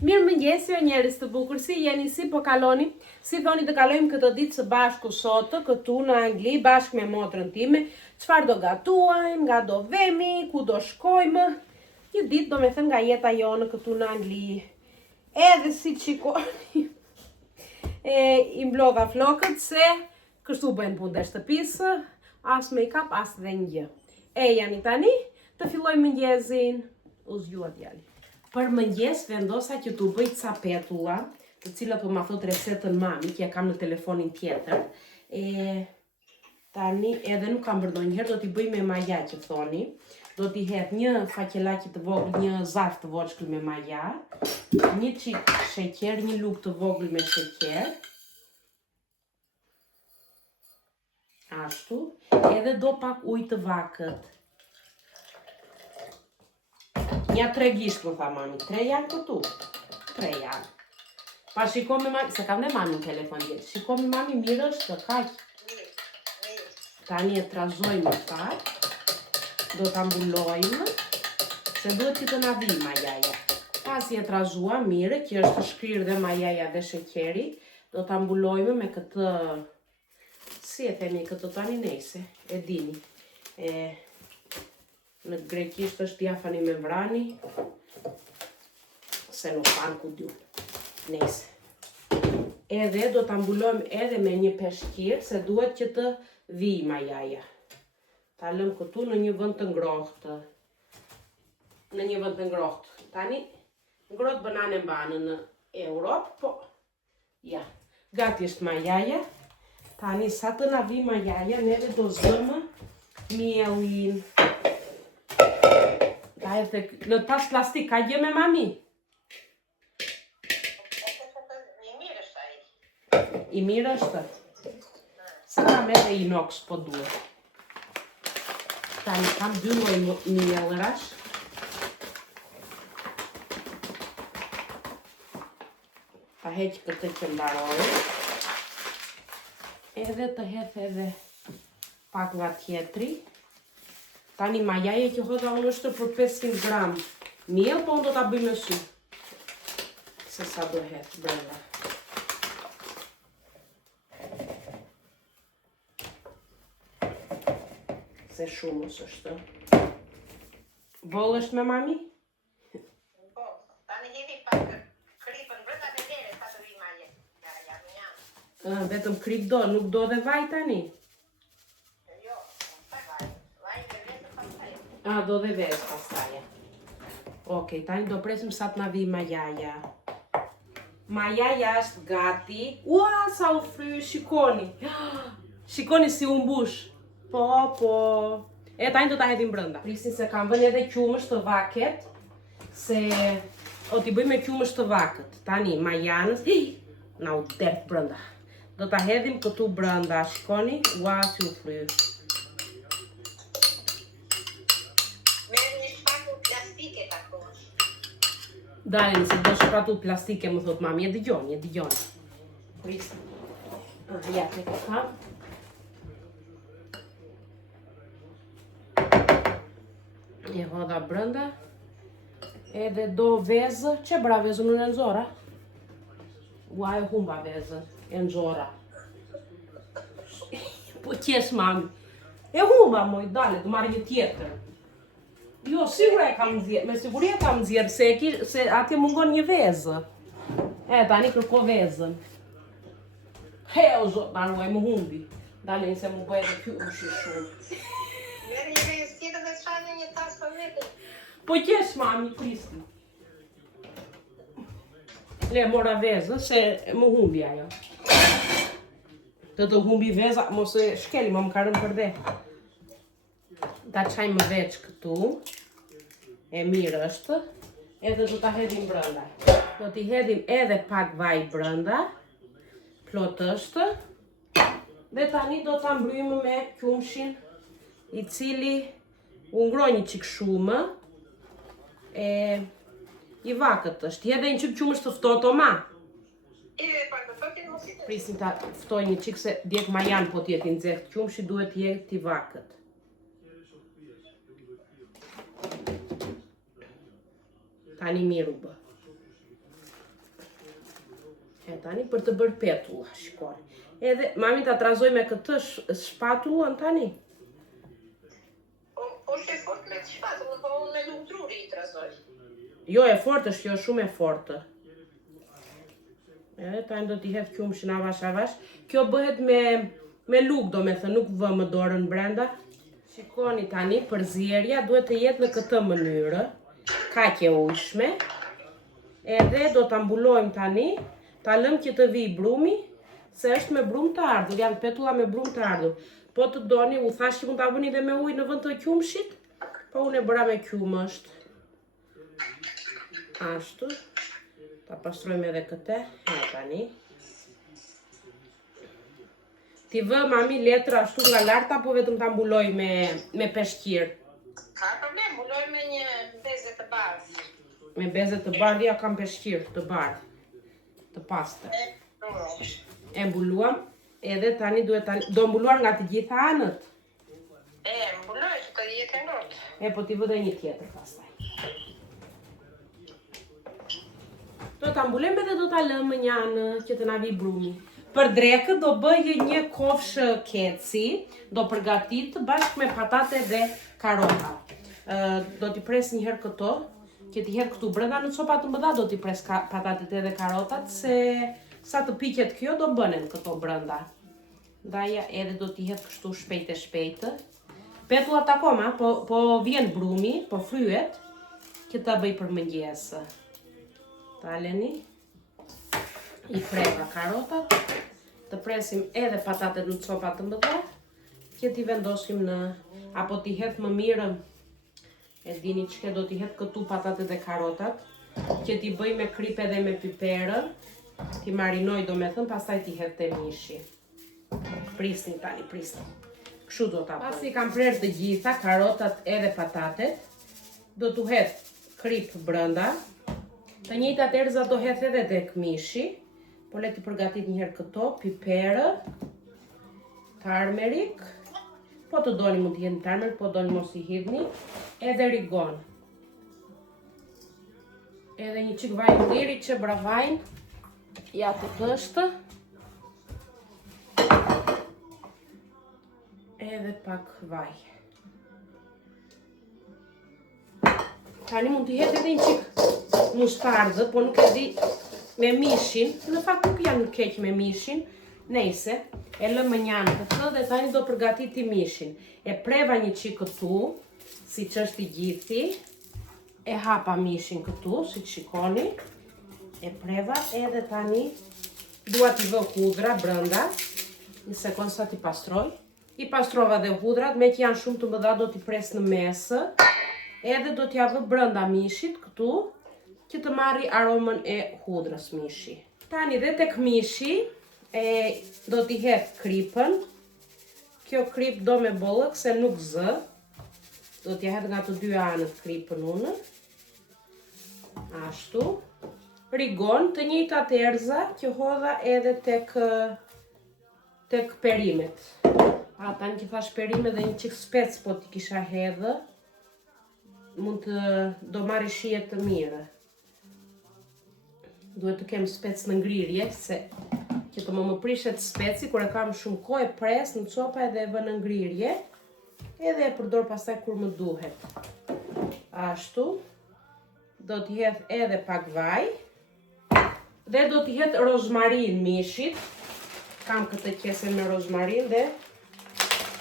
Mirë mëngjes, jo njerëz të bukur, si jeni, si po kaloni? Si thoni të kalojmë këtë ditë së bashku sot, këtu në Angli, bashkë me motrën time. Çfarë do gatuajmë, nga do vemi, ku do shkojmë? Një ditë do me thënë nga jeta jonë këtu në Angli. Edhe si shikoni, i mblodha flokët se kështu bëjnë punë të shtëpisë, as make-up, as dhe një. Jani tani, të filloj mëngjesin, u zgjua djali. Për mëngjes vendosa që t'u bëj ca petulla, të cilat po ma thot resetën mami, që ja kam në telefonin tjetër. Tani edhe nuk kam bërë ndonjëherë, do t'i bëj me maja që thoni. Do t'i hedh një faqelaqi të vogël, një zarf të voçkël me maja, një çik sheqer, një lugë të vogël me sheqer. Ashtu, edhe do pak ujë të vakët. Nja 3 gisht, më tha mami. 3 janë këtu. 3 janë. Pa shiko me mami, se kam dhe mami në telefon gjithë. Shiko me mami mirë është të kaq. Tani e trazojmë pak. Do të ambulojmë. Se duhet që të na vi majaja. Pas i e trazua mirë, që është shkrirë dhe majaja dhe sheqeri, do të ambulojmë me këtë, si e themi këtë tani nejse, e dini. Në grekisht është diafani membrani, se nuk fanë ku dy, nejse. Edhe do të ambulojmë edhe me një peshqir, se duhet që të vijë majaja. Ta lëm këtu në një vend të ngrohtë. Në një vend të ngrohtë. Tani, ngrohtë banane mbanë në Europë, po, ja, gati është majaja. Tani, sa të na vi majaja, neve do zëmë mielin. Në tas plastik, ka gjë me mami? I mirë është? Se kam edhe inox po duhet. Tani kam 2 lloj mielërash. Ta heq këtë që mbaroj. Edhe të hedh edhe pak nga tjetri. Tani majaja që hodha unë është për 500 gram miell, po unë do t'a bëj me sy. Se sa do hedh brenda. Se shumës është. Boll është me mami? Po, tani hedhi pak kripën brenda dhe dere, sa të vi maje. Vetëm krip do, nuk do dhe vaj tani? Do dhe vezë pastaja. Okej, tani do presim sa t'na vi majaja. Majaja është gati. Ua, sa u fry, shikoni. Shikoni si u mbush. Po. Tani do t'a hedhim brenda. Prisin se kam vënë edhe qumësh të vaket. Se t'i bëj me qumësh të vakët. Tani, majanës. Na u dert brenda. Do t'a hedhim këtu brenda. Shikoni. Ua, si u fry. Dalin, se do shkratu plastike, më thot mami, e dëgjoni. Prisë. Ja, te këta. E hodha brenda. Edhe do vezë. Që bra vezë në nëzora? Ua, e humba vezë. E nëzora. Po qes mami. E humba, moj, dale, të marrë një tjetër. Jo, sigur e kam nxjerr, me siguri e kam nxjerr, se atje mungon një vezë. Tani kërko vezën. O zot, na ruaj, më humbi. Dalin se më bëjë dhe kyushi shumë. Merë një vezë tjetër dhe shane një tas për vete. Po qesh, mami, pristi. Le, mora vezë, se më humbi ajo. Të humbi veza, mos e shkeli, më karën për dhe. Ta qajmë veç këtu, e mirë është, edhe do t'a hedhim brenda. Do t'i hedhim edhe pak vaj brenda, plot është, dhe tani do t'a mbrymë me qumshin, i cili u ngroj një qik shumë, i vakët është, edhe një qik qumësh të ftoto ma. Prisin t'a ftoj një qik se djek ma janë po t'jeti nxehtë qumshi, duhet t'jeti vakët. Tani mirë u bë. E tani për të bërë petulla, shikoni. Edhe mami ta trazoj me këtë shpatullën tani. Po që e fort me të shpatullën, po unë me lukëtruri i trazoj. Jo, e fortë është, jo shumë e fortë. Edhe tani do t'i hedh qumshin avash. Kjo bëhet me luk, do me thënë, nuk vë më dorën brenda. Shikoni tani, përzierja duhet të jetë në këtë mënyrë, kaq e ujshme. Edhe do ta mbulojmë tani, ta lëm që të vi brumi, se është me brum të ardhur, janë petulla me brum të ardhur. Po të doni, u thash që mund ta bëni dhe me ujë në vend të qumshit, po unë e bëra me qumë është. Ashtu. Ta pastrojmë edhe këtë, tani. Ti vë mami letra ashtu nga lart apo vetëm ta mbuloj me peshqir? Ka problem, mbuloj me një bezë të bardhë. Me bezë të bardhë, ja kam peshqir të bardhë, të pastër. E mbuluam, edhe tani do mbuluar nga të gjitha anët. Mbuloj që të jetë ngrohtë. Po ti vë dhe një tjetër pastaj. Do ta mbulojmë edhe do ta lëmë një anë që të na vi brumi. Për drekët do bëj një kofshë keci, do përgatit bashkë me patate dhe karota. Do t'i pres një herë këto, që t'i hedh këtu brenda në copa të mëdha do t'i pres patatet edhe karotat, se sa të piqet kjo do bënen këto brenda. Daja edhe do t'i hedh kështu shpejtë. Petullat akoma, po vjen brumi, po fryet, që ta bëj për mëngjes. Taleni, i preva karotat, të presim edhe patatet në copa të mëdha, që t'i vendosim në, apo t'i hedh më mirë, e dini që do t'i hedh këtu patatet dhe karotat, që t'i bëj me kripe dhe me piperë, t'i marinoj do me thënë, pastaj t'i hedh të mishi. Prisni tani, prisni. Kështu do t'a bëj. Pasi kam prerë të gjitha, karotat edhe patatet, do t'u hedh krip brenda. Të njëjtat erza do hedh edhe tek mishi, po le t'i përgatit një herë këto, piperë, tarmerik, po të doni mund t'i hedhni tarmerik, po doni mos i hedhni, edhe rigon. Edhe një çik vaj ulliri që bravajnë, ja të kështë. Edhe pak vaj. Tani mund t'i hedh edhe një çik mustardë, po nuk e di me mishin, në fakt nuk janë keq me mishin, nejse, e lëmë një anë këtë dhe tani do përgatiti mishin. E preva një çik këtu, si që është i gjithi, e hapa mishin këtu, si që shikoni, e preva edhe tani dua t'i vë hudra brenda, një sekond sa t'i pastroj. I pastrova dhe hudrat, me që janë shumë të mëdha do t'i pres në mesë, edhe do t'ja vë brenda mishit këtu, që të marri aromën e hudrës mishi. Tani dhe tek mishi, do t'i hedh kripën. Kjo krip do me bollëk se nuk zë. Do t'ja hedh nga të dy anët kripën unë. Ashtu. Rigon të njëjtat erza që hodha edhe tek perimet. Tani që thash perimet dhe një çik spec po t'i kisha hedhë, do marri shije të mirë. Duhet të kem spec në ngrirje, se që të më prishet speci, kur e kam shumë kohë e pres në copa edhe e vë në ngrirje, edhe e përdor pastaj kur më duhet. Ashtu, do t'i hedh edhe pak vaj, dhe do t'i hedh rozmarin mishit, kam këtë qese me rozmarin dhe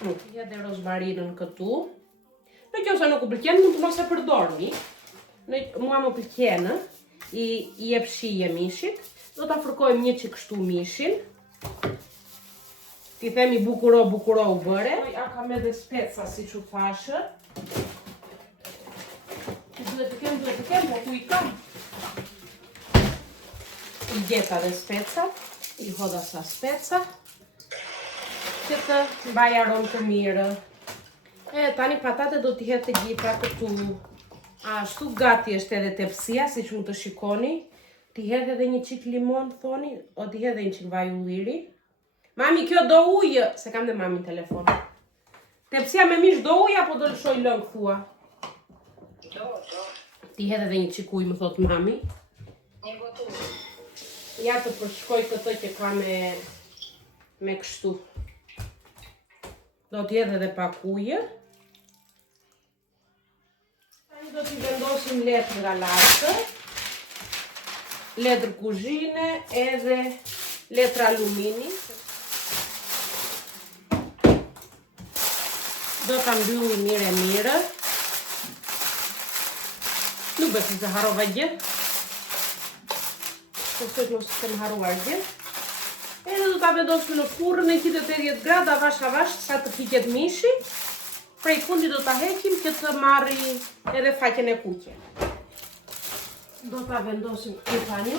t'i hedh rozmarinën këtu. Në qoftë se nuk u pëlqen, mund të mos e përdorni, mua më pëlqen. I jep shije mishit, do ta fërkojmë një çik kështu mishin. Ti themi bukuro u bëre. Ja kam edhe speca siç u thashë. Duhet të kem, po ku i kam? I gjeta dhe specat, i hodha sa speca, që të mbaj aromë të mirë. Tani patate do t'i hedh të gjitha këtu. Ashtu gati është edhe tepsia, si që mund të shikoni. T'i hedh edhe një çik limon, thoni, o t'i hedh edhe një çik vaj ulliri. Mami, kjo do ujë, se kam dhe mami në telefon. Tepsia me mish do ujë, apo do lëshoj lëngë, thua? Do. T'i hedh edhe një çik ujë, më thot mami. Një gotë ujë. Ja të përshkoj këtë që ka me kështu. Do t'jedh edhe pak ujë. Tani do t'i vendosim letër nga lartë, letër kuzhine edhe letër alumini. Do t'a mbyllim mire. Nuk besoj se harrova gjë. Besoj mos të kem harruar gjë. Edhe do t'a vendosim në furrën e 180 grada avash sa të piqet mishi. Prej fundit do t'a heqim që të marri edhe faqen e kuqe. Do t'a vendosim këtu tani.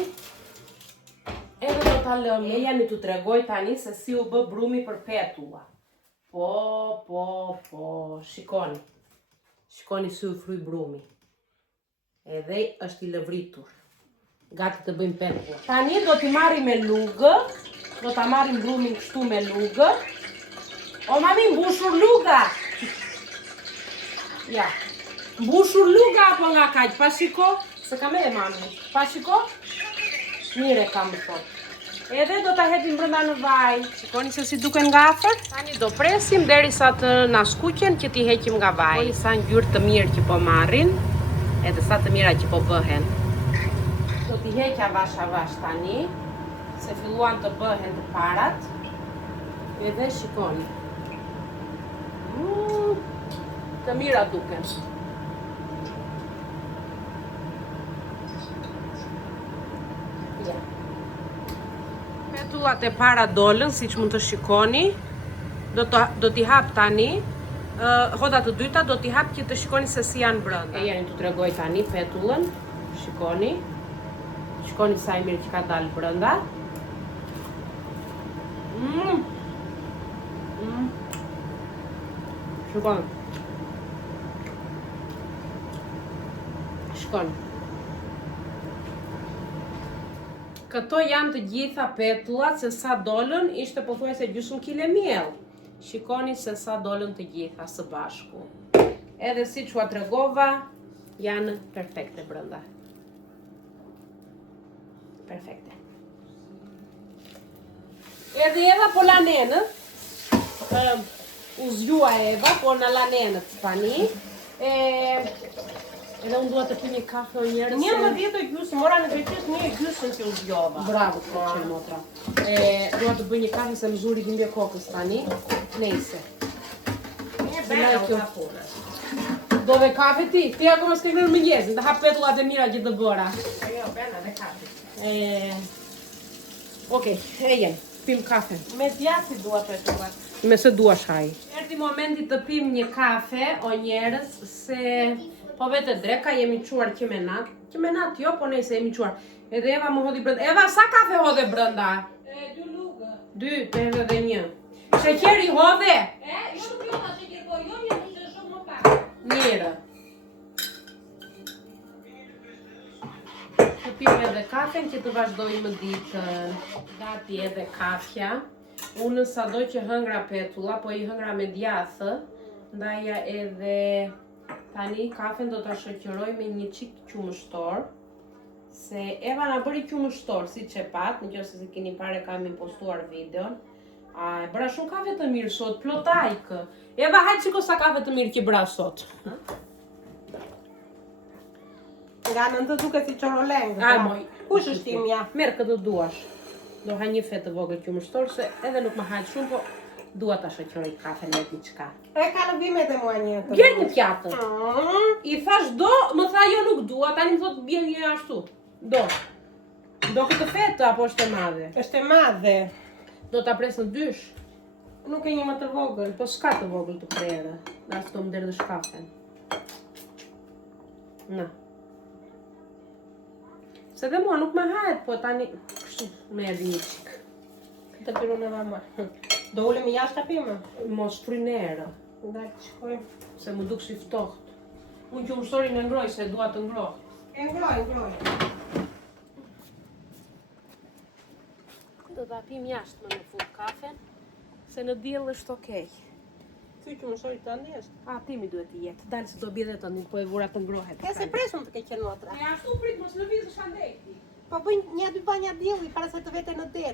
Edhe do t'a lëmë. E jani t'u tregoj tani se si u bë brumi për petulla. Po, shikoni. Shikoni si u fry brumi. Edhe është i lëvritur. Gati të bëjmë petulla. Tani do t'i marrim me lugë. Do t'a marrim brumin kështu me lugë. O mami, mbushur luga! Ja. Mbushur luga apo nga kaq? Pa shiko? Se kam e mami. Pa shiko? Mire kam thot. Edhe do t'a hedhim brenda në vaj. Shikoni se si duken nga afër? Tani do presim derisa të na skuqen që t'i heqim nga vaj. Shikoni sa ngjyrë të mirë që po marrin, edhe sa të mira që po bëhen. Do t'i heq avash tani, se filluan të bëhen të parat. Edhe shikoni. Të mira duken. Petullat e para dolën, siç mund të shikoni. Do t'i hap tani. Hoda të dyta do t'i hap që të shikoni se si janë brenda. E jeni t'u tregoj tani petullën. Shikoni. Shikoni sa e mirë që ka dalë brenda. Shikoni. Shikoni. Këto janë të gjitha petullat se sa dolën, ishte pothuajse gjysmë kile miell. Shikoni se sa dolën të gjitha së bashku. Edhe siç ua tregova, janë perfekte brenda. Perfekte. Edhe Eva po la nenët. U zgjua Eva, po na la nenët tani. Edhe unë dua të pi një kafe o njerëz. 11:30 mora në veçës 1:30 që u zgjova. Bravo, të qenë motra. Dua të bëj një kafe se më zuri dhimbje kokës tani. Nejse. E bella kjo punë. Do dhe kafe ti? Ti akoma s'ke ngrënë mëngjesin, të hap petullat e mira që të bëra. Jo, bella dhe kafe. Okej, jem, pim kafe. Me djasi dua petullat. Me se duash haj. Erdi momenti të pim një kafe, o njerëz, se po vete dreka, jemi quar që me natë. Që me natë jo, po nejse jemi quar. Edhe Eva më hodhi brenda. Eva, sa kafe hodhe brenda? 2 lugë. 2, edhe dhe 1. Sheqeri hodhe? Jo nuk jo ta sheqer, po jo një se shumë më pak. Mirë. Të pim edhe kafen që të vazhdojmë ditën. Gati edhe kafja. Unë sado që hëngra petulla, po i hëngra me djathë, ndaja edhe tani kafen do ta shoqëroj me një çik qumështor, se Eva na bëri qumështor, siç e pat, nëse se keni parë kam impostuar videon. E bëra shumë kafe të mirë sot, plotajk. Eva, hajtë shiko sa kafe të mirë që bëra sot. Nga në të duke si qoroleng. Aj, moj. Kush është timja? Merë këtë duash. Do ha një fetë të vogël qumështor, se edhe nuk më hajtë shumë, po dua ta shoqëroj kafe në diçka. E ka lëvimet e mua një të. Bjerë një pjatë. I thash do, më tha jo nuk dua, tani më thot bjerë një ashtu. Do. Do këtë fetë apo është e madhe? Është e madhe. Do ta pres në dysh. Nuk e një më të vogël. Po s'ka të vogël të prerë. Da s'to më derdhësh kafen. Na. Se dhe mua nuk më hahet, po tani kështu më erdhi një çik. Këtë pirun e mama. Do ulemi jashtë apimë? Mos frynerë, Ndaj, shkoj. se më duk si ftoht. Unë qumështorin e ngroj se dua të ngroh. E ngroj. Do ta pim jashtë më në fund kafen, se në diell është okej. Ky që më shori të ndjesht. Timi duhet të jetë. Dalë se do bie dhe tani, po e vura të ngrohet. Ka se presum të ke qenë motra. E ashtu prit mos lëvizësh andej ti. Po bëj një dy banja dielli para se të vete në det.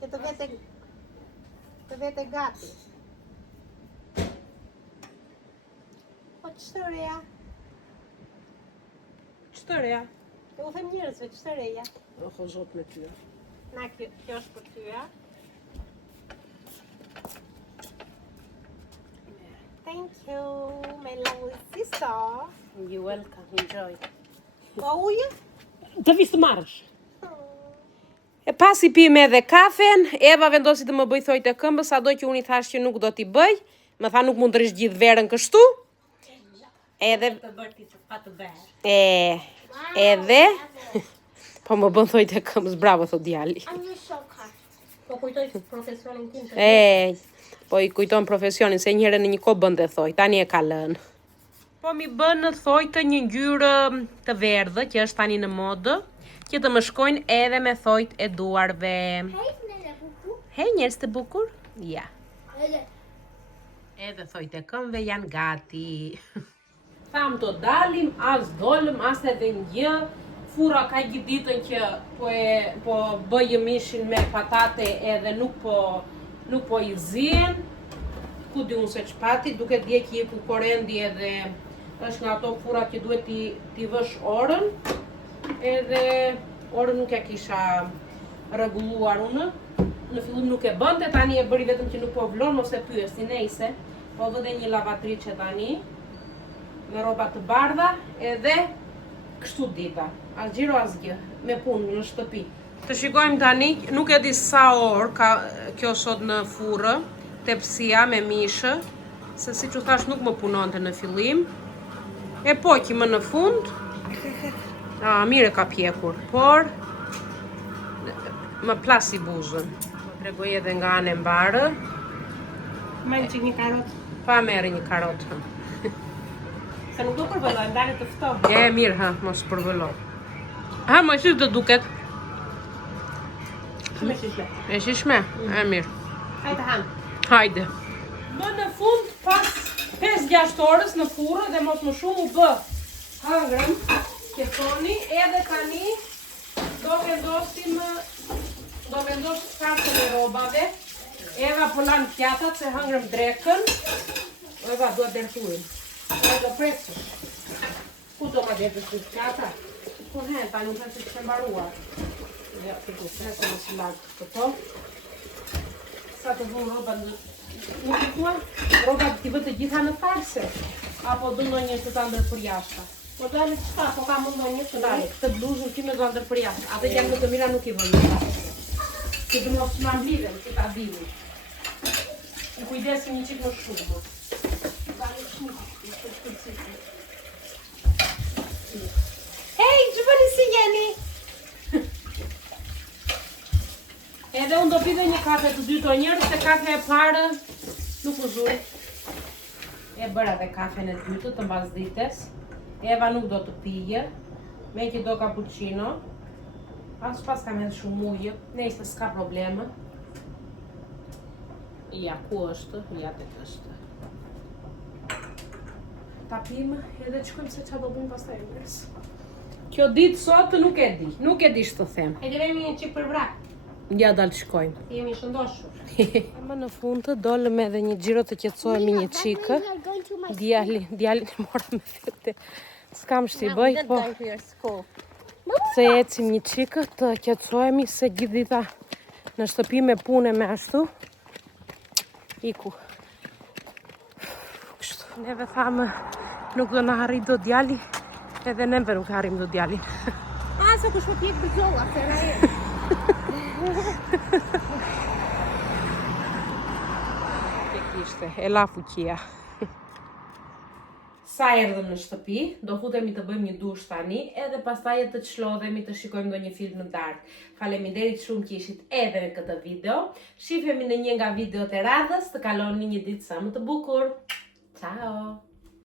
Që të vete gati. Po ç'të reja? Ç'të reja? U them njerëzve ç'të reja. O zot me ty. Na kjo është për ty, a? Thank you, my lovely sister. You welcome, enjoy. Po ujë? Të visë të marrësh. E pasi pime edhe kafen, Eva vendosi të më bëj thojt e këmbës, sado që unë i thash që nuk do t'i bëj, më tha nuk mund të rish gjithë verën kështu. Edhe Të bërti që pa të verë. edhe po më bën thojt e këmbës, bravo thot djali. Po kujtoj profesionin tim. Po i kujton profesionin se njëherë në një kohë bënte thoj, tani e ka lënë. Po mi bën thoj të një ngjyrë të verdhë që është tani në modë, që të më shkojnë edhe me thojt e duarve. Hej njerëz të bukur? Ja. Edhe thojt e këmbëve janë gati. Tham të dalim, as dolëm, as edhe një. Fura ka gjithë ditën që po bëjë mishin me patate edhe nuk po i zien. Ku di unë se ç'pati, duke dje që i ku korendi edhe është nga ato fura që duhet t'i vësh orën. Edhe orën nuk e kisha rregulluar unë. Në fillim nuk e bënte, tani e bëri vetëm që nuk po vlon ose pyesi nejse. Po vëdhe një lavatriçe tani me rroba të bardha edhe kështu dita. As gjiro as gjë, me punë në shtëpi. Të shikojmë tani, nuk e di sa orë ka kjo sot në furrë, tepsia me mishë, se si që thash nuk më punonte në fillim. E poqi më në fund. Mire ka pjekur, por më plasi buzën. Më tregoj edhe nga anë e mbarë. Marrë që një karot. Pa merë një karotë. Se nuk do përbëlloj, ndale të ftohë. E mirë, ha, mos përbëlloj. Ha, më si të duket? Me shishme. E shishme? E mirë. Hajde hanë. Hajde. Më në fund, pas 5-6 orës në furrë dhe mos më shumë u bë hëngrëm, që thoni, edhe tani do vendos kasën e robave. Eva po lan pjatat se hëngrëm drekën. Eva duhet dërturin. E do presësh. Ku do ma dërtës të pjata? Ku hen, tani nuk të që mbaruar. Ja, këtu, presë më si lagë këto. Sa të vun roba në... Nuk të tua, roba t'i vë të gjitha në farse. Apo do ndonjë të ta ndër për jashta. Po dalë qëta, po ka më ndonjë të Dale, këtë bluzën ti me do ndër për jashta. Atë janë më të mira nuk i vënë. Që të mos më mblidhen, që ta dini. Në kujdesim një qik më shumë. Dale shumë. Hej, që bëni si jeni? Edhe unë do pide një kafe të dyto njërë, se kafe e parë nuk u zuri. E bëra dhe kafe në dytë të mbas dites. Eva nuk do të pije, me që do cappuccino. As pas kam edhe shumë ujë, nejse s'ka probleme. Ja, ku është? Ja, tek është. Ta pimë edhe qëkojmë se qa do bëjmë pas të emërës. Kjo ditë sot nuk e di shtë them. E diremi një qik për vrak. Ja dalë të shkojmë. Jemi shëndoshur. Më në fund të dolëm edhe një gjiro të qetësohemi një qikë. Djalin e mora me vete. S'kam shti bëj, po se ecim një qikë të qetësohemi se gjithë dita në shtëpi me pune me ashtu. Iku. Kështu. Neve thamë nuk do në harrit do djali, edhe neve nuk harrim do djalin. Se kush po pjek bëzolla, se na e. Ishte, e la fuqia. Sa erdhëm në shtëpi, do futemi të bëjmë një dush tani, edhe pastaj të çlodhemi të shikojmë ndonjë film në darkë. Faleminderit shumë që ishit edhe në këtë video. Shihemi në një nga videot e radhës, të kaloni një ditë sa më të bukur. Ciao!